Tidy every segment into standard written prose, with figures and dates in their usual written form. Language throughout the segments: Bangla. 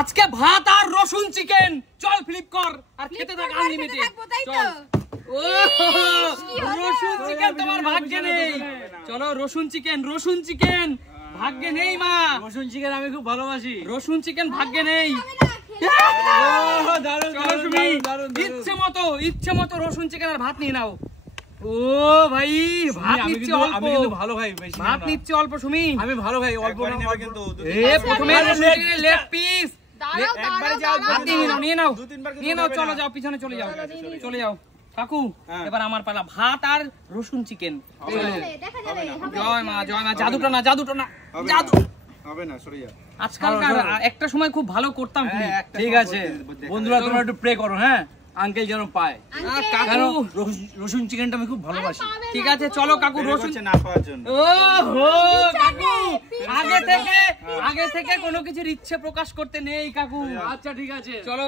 আজকে ভাত আর রসুন চিকেন। চল ফ্লিপ কর আর খেতে থাক আনলিমিটেড। চল। ও রসুন চিকেন তোমার ভাগ্যে নেই। চলো রসুন চিকেন ভাগ্যে নেই মা। রসুন চিকেন আমি খুব ভালোবাসি। রসুন চিকেন ভাগ্যে নেই। ইচ্ছে মতো রসুন চিকেন আর ভাত নিয়ে নাও। ও ভাই ভাত নিচ্ছে অল্প। আমি কিন্তু ভালো খাই, ভাত নিচ্ছে অল্প। সুমি আমি ভালো খাই, অল্প না কিন্তু। প্রথমে লেগ পিস নিয়ে নাও। চলো যাও, পিছনে চলে যাও কাকু। এবার আমার পালা, ভাত আর রসুন চিকেন। জয় মা। জাদুটা না জাদু হবে না, সরে যা। আজকালকার একটা সময় খুব ভালো করতাম। ঠিক আছে বন্ধুরা, তোমরা একটু প্রে করো, হ্যাঁ আঙ্কেল যেন পায়। রসুন চিকেনটা আমি খুব ভালোবাসি। ঠিক আছে চলো কাকু, রসুন না খাওয়ার জন্য। ওহো কাকু, আগে থেকে কোনো কিছুর ইচ্ছে প্রকাশ করতে নেই কাকু। আচ্ছা ঠিক আছে চলো।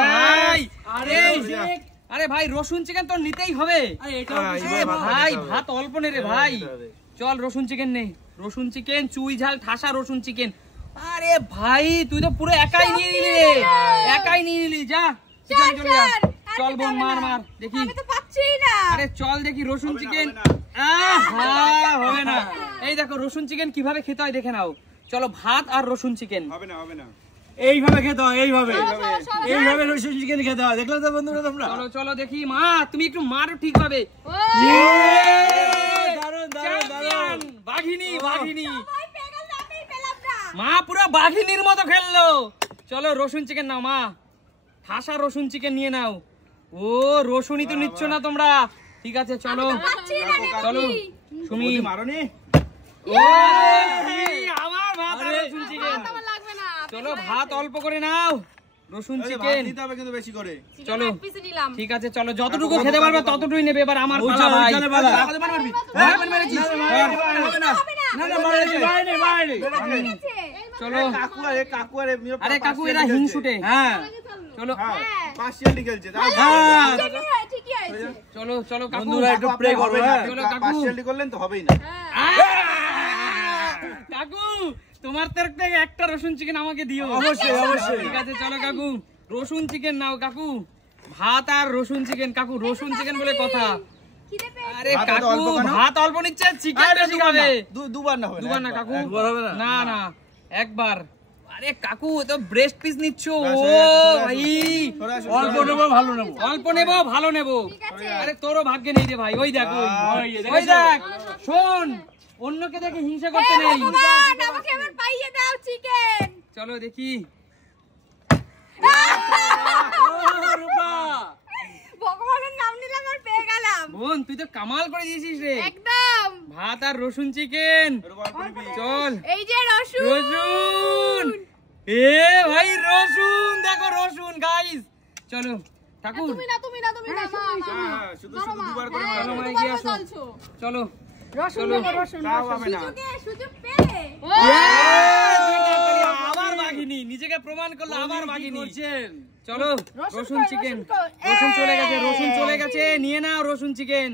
ভাই আরে ভাই রসুন চিকেন তো নিতেই হবে ভাই। ভাত অল্প নে রে ভাই। চল রসুন চিকেন নে। রসুন চিকেন, চুই ঝাল ঠাসা রসুন চিকেন। আরে ভাই তুই তো পুরো একাই নিয়ে নিলি রে। একাই নিয়ে নিলি। যা চলে যা। চল বোন মার দেখি। আরে চল দেখি রসুন চিকেন। হবে না। এই দেখো রসুন চিকেন কিভাবে খেতে হয় দেখে নাও। চলো ভাত আর রসুন চিকেন। হবে না এইভাবে খেতে হয়, এইভাবে রসুন চিকেন খেতে হয়। দেখলে তো বন্ধুরা তোমরা। চলো দেখি মা, তুমি একটু মারো ঠিক ভাবে। বাঘিনী মা পুরো বাঘিনীর মতো খেললো। চলো রসুন চিকেন নাও মা, ঠাসা রসুন চিকেন নিয়ে নাও। ও রসুনই তো নিচ্ছ না তোমরা। ঠিক আছে চলো সুমি। মারোনি আমার ভাত আর রসুন চিকেন। চলো ভাত অল্প করে নাও, রসুন চিকেন দিতে হবে কিন্তু বেশি করে। চলো ঠিক আছে চলো, যতটুকু খেতে পারবে ততটুকুই নেবে। এবার আমার পালা ভাই। চলো আরে কাকু এরা হিংসুটে। হ্যাঁ চলো পার্সিয়ালি খেলছে। চলো কাকু বন্ধুরা একটু প্রে করবে। চলো কাকু, পার্সিয়ালি করলেন তো হবেই না। কাকু তোমার তরফ থেকে একটা রসুন চিকেন আমাকে দিও। অবশ্যই ঠিক আছে চলো কাকু রসুন চিকেন নাও কাকু। ভাত আর রসুন চিকেন। কাকু রসুন চিকেন বলে কথা। আরে কাকু ভাত অল্প নিচ্ছে, চিকেন বেশি খাবে। দুবার না কাকু, না একবার। আরে কাকু তো ব্রেস্ট পিস নিচ্ছ। ও ভাই অল্প নেবো ভালো নেবো। আরে তোরও ভাগ্যে নেই রে ভাই। ওই দেখ ওই দেখ। শোন অন্যকে দেখে হিংসা করতে নেই। চলো দেখি। ভগবানের নাম নিলাম আর পেয়ে গেলাম। বোন তুই তো কামাল করে দিয়েছিস রে একদম। ভাত আর রসুন চিকেন। চল এই যে রসুন। এ ভাই রসুন দেখো, রসুন গাইস। চলো ঠাকুর তুমি না শুধু দুবার করে চলো মাই গিয়ে আসো। চলো রসুন সুযোগ পেয়ে আবার বাঘিনী নিজেকে প্রমাণ করলো। আবার বাঘিনী। চলো রসুন চিকেন। রসুন চলে গেছে নিয়ে নাও রসুন চিকেন।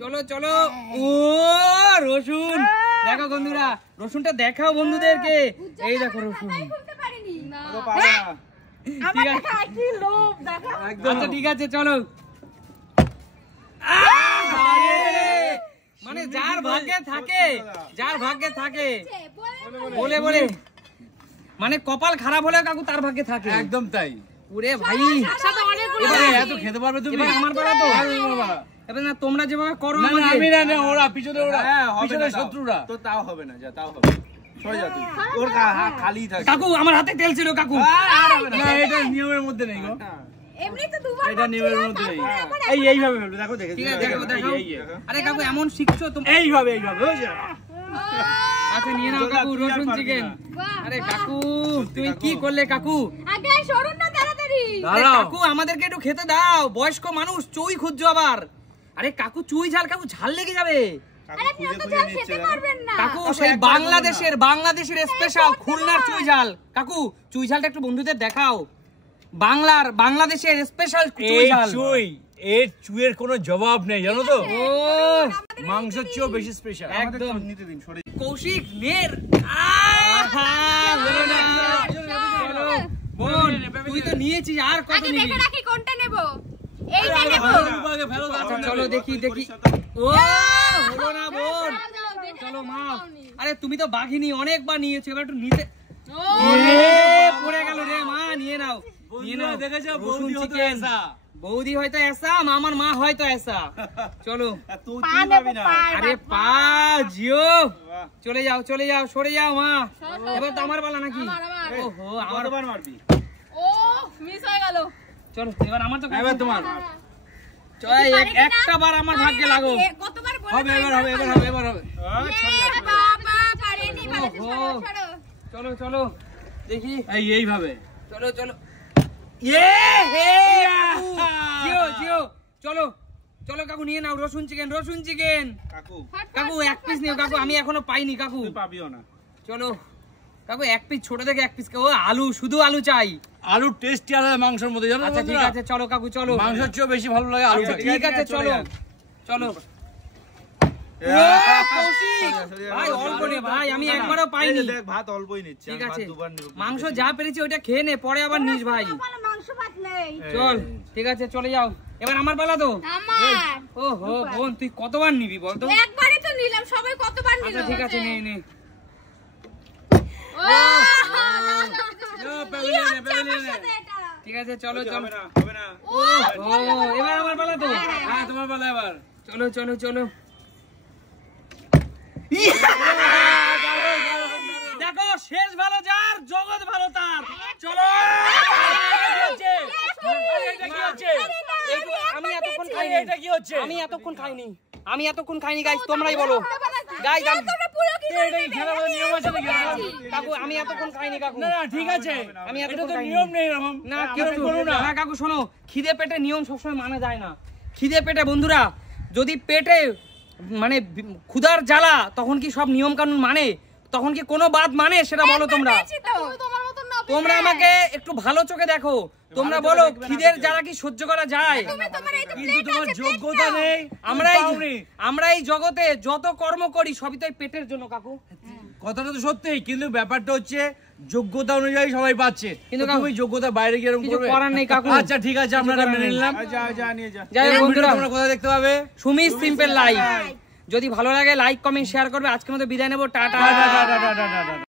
চলো ও রসুন দেখো বন্ধুরা, রসুনটা দেখাও বন্ধুদেরকে। এই দেখো রসুন। আচ্ছা ঠিক আছে চলো। মানে যার ভাগ্যে থাকে বলে মানে কপাল খারাপ হলে কাকু তার ভাগ্যে থাকে। একদম তাই। ওরে ভাই এত খেতে পারবে তুমি? আমার পালা তো। এবার না তোমরা যেভাবে করো আমি না ওরা পিছনে শত্রুরা তো তাও হবে না। তাও হবে। সরে যা তুই। ওর খালি থাকে। কাকু আমার হাতে তেল ছিল কাকু। না এটা নিয়মের মধ্যে নেই গো। এমনি তো দুবার এটা নিয়মের মধ্যে নেই। এইভাবে ফেলবে। দেখো ঠিক আছে দেখো। আরে কাকু এমন শিখছো তুমি। এইভাবে ওই যে। আচ্ছা নিয়ে নাও কাকু রসুন চিকেন। আরে কাকু তুমি কি করলে কাকু? আগে সরুন না তাড়াতাড়ি। কাকু আমাদেরকে একটু খেতে দাও, বয়স্ক মানুষ চুই খুঁজছো আবার। আরে কাকু চুই ঝাল, কাকু ঝাল লেগে যাবে। আরে আপনি অত ঝাল খেতে পারবেন না। কাকু সেই বাংলাদেশের স্পেশাল খুলনার চুই ঝাল। কাকু চুই ঝালটা একটু বন্ধুদের দেখাও। বাংলাদেশের স্পেশাল চুই ঝাল। এর চুইয়ের কোনো জবাব নেই জানো তো। ও মাংসের চেয়েও বেশি স্পেশাল। একদম। কৌশিক নের তুই তো নিয়েছিস, আর কত আগে নিবি? দেখে রাখি কোনটা নেব। এইটা নেব। আচ্ছা চলো দেখি দেখি। ও হলো না বোন, চলো মা। আরে তুমি তো বাঘিনী, অনেকবার নিয়েছো, এবার একটু নিতে। পড়ে গেল রে মা, নিয়ে নাও নিয়ে নাও। রসুন চিকেন, বৌদি হয়তো এসা, মামার মা হয়তো এসা। চলো আরে পা জিও, চলে যাও চলে যাও, সরে যাও মা। এবার তো আমার পালা নাকি? ওহো আমার মারবি। ও মিস হয়ে গেল। চলো এবার আমার তো এবার তোমার একটা বার আমার ভাগ্যে লাগো। কতবার বলে হবে, এবার হবে, এবার হবে, এবার হবে। বাবা পারেনি ভালো। ওহো। চলো চলো দেখি, এইভাবে চলো চলো। ইয়ে হে জিও জিও, চলো চলো কাকু নিয়ে নাও রসুন চিকেন, রসুন চিকেন। কাকু এক পিস নিও কাকু, আমি এখনো পাইনি কাকু। পাবিও না। চলো কাকু এক পিস, ছোট থেকে এক পিস। ও আলু, শুধু আলু চাই। আলুর টেস্টই আলাদা মাংসের মধ্যে, জানো? আচ্ছা ঠিক আছে চলো কাকু চলো। মাংসের চেয়েও বেশি ভালো লাগে আলু। ঠিক আছে চলো চলো। ভাই অল্প নে ভাই, আমি একবারও পাইনি। ভাত অল্পই নিচ্ছে, ঠিক আছে মাংস যা পেরেছি ওইটা খেয়ে নে, পরে আবার নিস ভাই। ভালো মাংস ভাত নেই। চল ঠিক আছে চলে যাও, এবার আমার পালা তো। আমার ও হো বোন, তুই কতবার নিবি বলতো? একবারই তো নিলাম, সবাই কতবার নিল? আচ্ছা ঠিক আছে নে নে। ও ঠিক আছে চলো চলো। হবে না। ও এবার আমার পালা তো। হ্যাঁ তোমার বলে এবার। চলো চলো চলো। দেখো শেষ ভালো যার, জগৎ ভালো তার। চলো আমি এতক্ষণ খাইনি, এটা কি হচ্ছে? আমি এতক্ষণ খাইনি, আমি এতক্ষণ খাইনি গাইস, তোমরাই বলো গাইস। কাকু আমি এতক্ষণ খাইনি কাকু। না না ঠিক আছে, আমি এটা এতক্ষণ তো খাইনি। নিয়ম নেই এরকম। না আমরা কিচ্ছু করবো না। না কাকু শোনো, খিদে পেটে নিয়ম সবসময় মানা যায় না। খিদে পেটে বন্ধুরা, যদি পেটে মানে ক্ষুধার জ্বালা, তখন কি সব নিয়ম কানুন মানে? তখন কি কোনো বাদ মানে? সেটা বলো তোমরা। তোমরা আমাকে একটু ভালো চোখে দেখো, তোমরা বলো খিদের জ্বালা কি সহ্য করা যায়? কিন্তু তোমার যোগ্যতা নেই। আমরা এই জগতে যত কর্ম করি সবই তো এই পেটের জন্য কাকু। কথাটা তো সত্যি, কিন্তু ব্যাপারটা হচ্ছে যোগ্যতা অনুযায়ী সবাই পাচ্ছে, কিন্তু কিন্তু কাকু, তুমি যোগ্যতা বাইরে গিয়ে এরকম কিছু করবে? করার নেই কাকু। আচ্ছা ঠিক আছে, আমরা এটা মেনে নিলাম। যা নিয়ে যা। যাই হোক এই বন্ধুরা, ভিডিও তোমরা কোথায় দেখতে পাবে? Sumit simple life. যদি ভালো লাগে লাইক কমেন্ট শেয়ার করবে। আজকের মতো বিদায় নেবো, টাটা।